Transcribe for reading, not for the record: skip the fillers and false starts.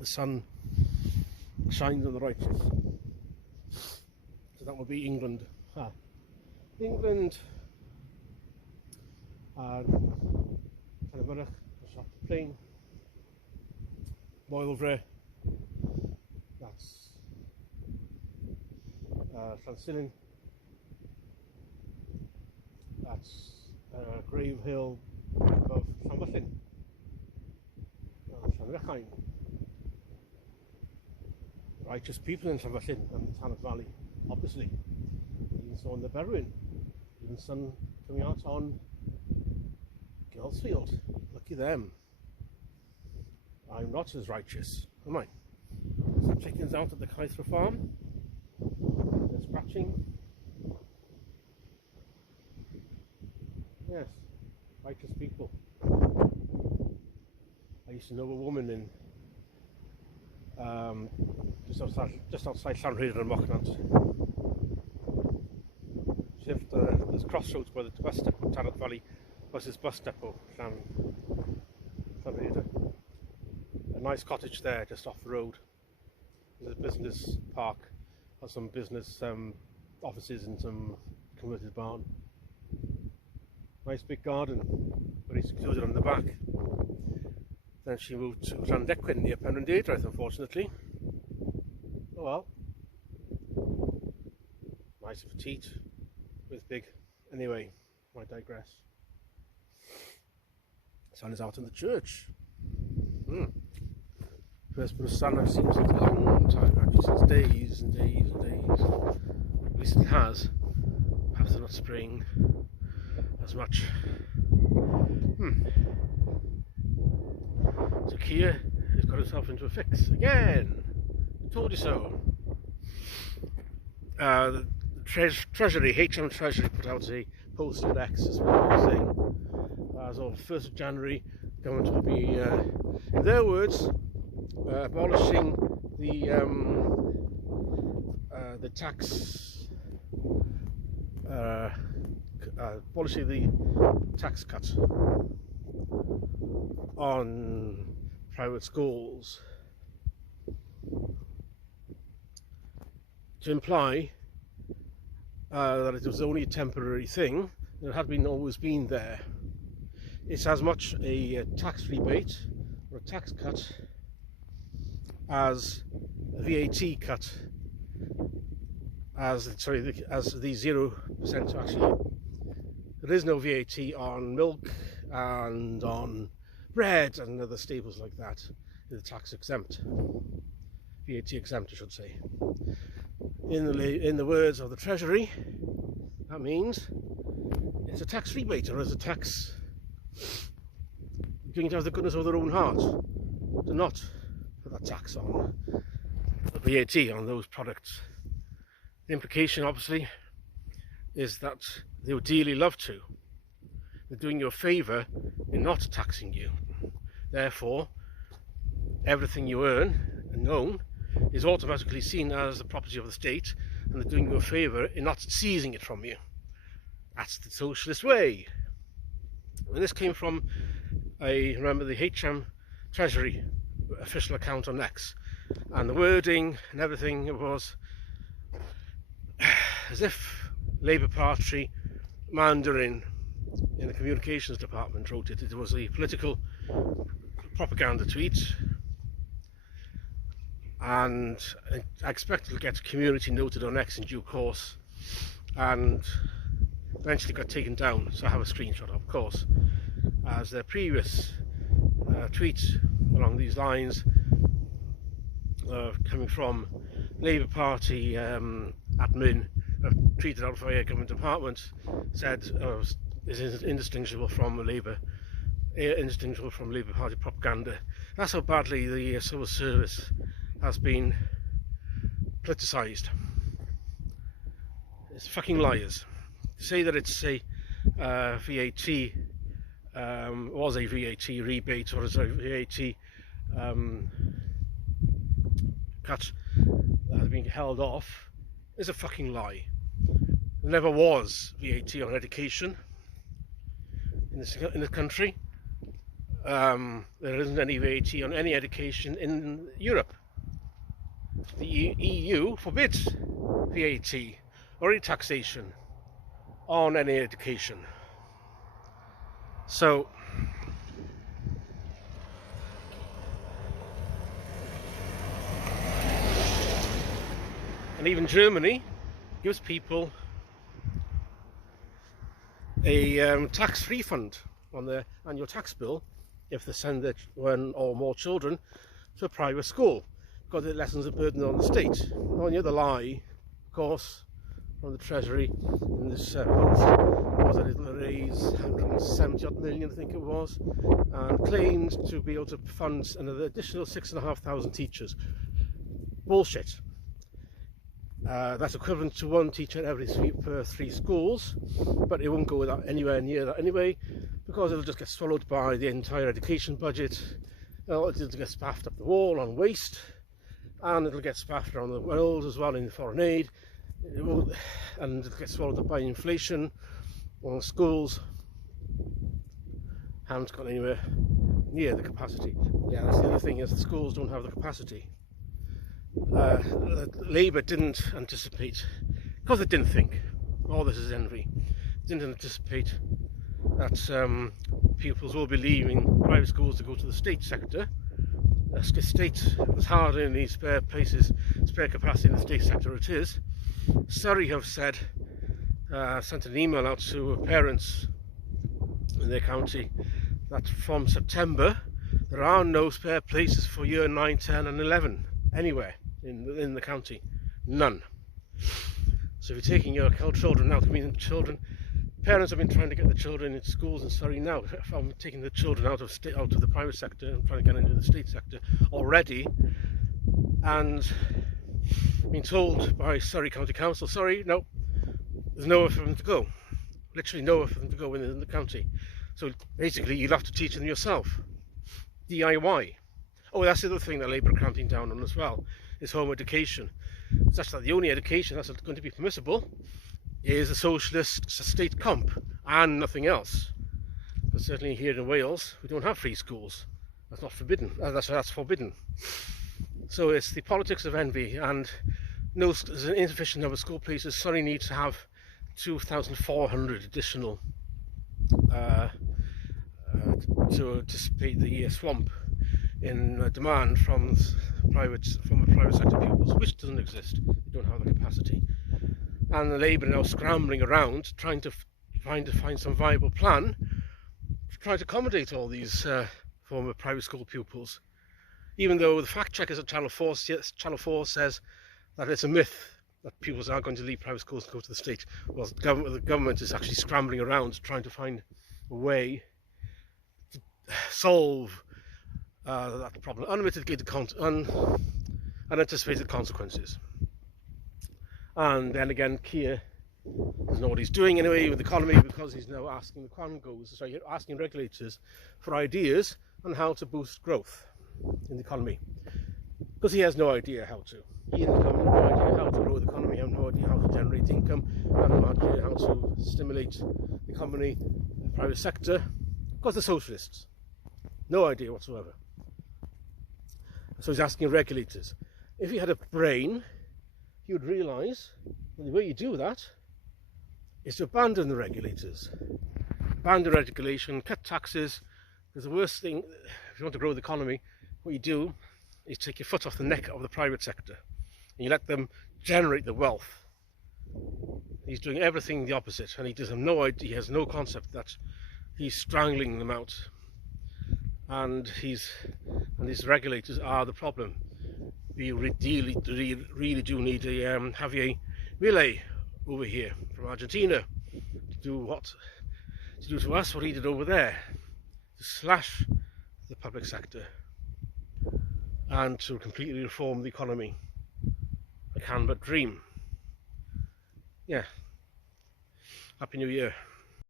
the sun shines on the righteous. So that would be England. England, Starmerov, shot the plane, boil over. That's Llansillen. That's Grave Hill above Llanfyllin, Llanfyllin. Righteous people in Llanfyllin and the Tanat Valley, obviously. Even so in the Berwyn, even sun coming out on Girlsfield. Lucky them. I'm not as righteous, am I? Some chickens out at the Caithra farm. They're scratching. Yes, righteous people. I used to know a woman in just outside Llanrhaeadr and Mocknant. She lived there's crossroads by the bus depot, Tanat Valley buses bus depot, Llanrhaeadr. A nice cottage there, just off the road. There's a business park, or some business offices and some converted barn. Nice big garden, very secluded on the back. Then she moved to Llandequin near Penrhyn-Deidraeth, unfortunately. Oh well. Nice petite with big. Anyway, I digress. Sun is out in the church. First bit of sun I've seen since a long time, actually, since days and days and days. At least it has. Perhaps they're not spraying as much. So Keir has got himself into a fix again. Told you so. The Treasury, HM Treasury, put out a post at X this morning saying, as of 1st of January, the government will be, in their words, abolishing the tax, abolishing the tax cut on private schools, to imply that it was only a temporary thing. It had always been there. It's as much a tax rebate or a tax cut as a VAT cut, as the 0%. Actually, there is no VAT on milk and on bread and other staples like that. It's tax exempt, VAT exempt, I should say. In the words of the Treasury, that means it's a tax rebate, or it's a tax going to have the goodness of their own heart to not put that tax on, the VAT on those products. The implication, obviously, is that they would dearly love to. They're doing you a favour in not taxing you. Therefore, everything you earn and own is automatically seen as the property of the state, and they're doing you a favour in not seizing it from you. That's the socialist way. And this came from, I remember, the HM Treasury official account on X, and the wording and everything, it was as if Labour Party Mandarin in the communications department wrote it. It was a political propaganda tweet, and I expect it'll get community noted on X in due course, and eventually got taken down. So I have a screenshot, of course, as their previous tweet along these lines, coming from Labour Party admin, tweeted out via government department, said is indistinguishable from Labour Party propaganda. That's how badly the civil service has been politicised. It's fucking liars. To say that it's a VAT, was a VAT rebate, or is a VAT cut that has been held off, is a fucking lie. There never was VAT on education in this country. there isn't any VAT on any education in Europe. The EU forbids VAT or any taxation on any education. So and even Germany gives people a tax refund on their annual tax bill if they send their one or more children to a private school, because it lessens the burden on the state. The only other lie, of course, from the Treasury in this post was that it'll raise 170 odd million, I think it was, and claimed to be able to fund another additional 6,500 teachers. Bullshit. That's equivalent to one teacher every per 3 schools, but it won't go anywhere near that anyway, because it'll just get swallowed by the entire education budget. It'll get spaffed up the wall on waste, and it'll get spaffed around the world as well in foreign aid, and it'll get swallowed up by inflation. Well, the schools haven't got anywhere near the capacity. Yeah, that's the other thing, is the schools don't have the capacity. Labour didn't anticipate, because they didn't think, all this is envy, didn't anticipate that pupils will be leaving private schools to go to the state sector. The state was hard in these spare places, spare capacity in the state sector it is. Surrey have said, sent an email out to parents in their county that from September there are no spare places for year 9, 10 and 11 anywhere in the county. None. So if you're taking your children out, parents have been trying to get the children into schools in Surrey now. I'm taking the children out of the private sector and trying to get into the state sector already, and being told by Surrey County Council, sorry, no, there's nowhere for them to go. Literally nowhere for them to go in the county. So basically you'll have to teach them yourself. DIY. Oh, that's the other thing that Labour are clamping down on as well, is home education. Such that the only education that's going to be permissible is a socialist state comp and nothing else. But certainly here in Wales we don't have free schools. That's not forbidden. That's forbidden. So it's the politics of envy, and there's an insufficient number of school places. Surrey needs to have 2,400 additional to anticipate the swamp in demand from the private sector pupils, which doesn't exist. They don't have the capacity, and the Labour are now scrambling around trying to find some viable plan to try to accommodate all these former private school pupils. Even though the fact checkers at Channel 4 says that it's a myth that pupils are going to leave private schools and go to the state. Well, the government is actually scrambling around trying to find a way to solve that problem, unanticipated consequences. And then again, Keir doesn't know what he's doing anyway with the economy, because he's now asking asking regulators for ideas on how to boost growth in the economy, because he has no idea how to. He has no idea how to grow the economy, has no idea how to generate income, and no idea how to stimulate the economy, the private sector, because they're socialists. No idea whatsoever. So he's asking regulators. If he had a brain, he would realise that the way you do that is to abandon the regulators. Abandon regulation, cut taxes, because the worst thing, if you want to grow the economy, what you do is take your foot off the neck of the private sector and you let them generate the wealth. He's doing everything the opposite, and he does have no idea, he has no concept that he's strangling them out, and these regulators are the problem. We really do need a Javier Milei over here from Argentina to do to us what he did over there, to slash the public sector and to completely reform the economy. I can but dream. Yeah. Happy New Year.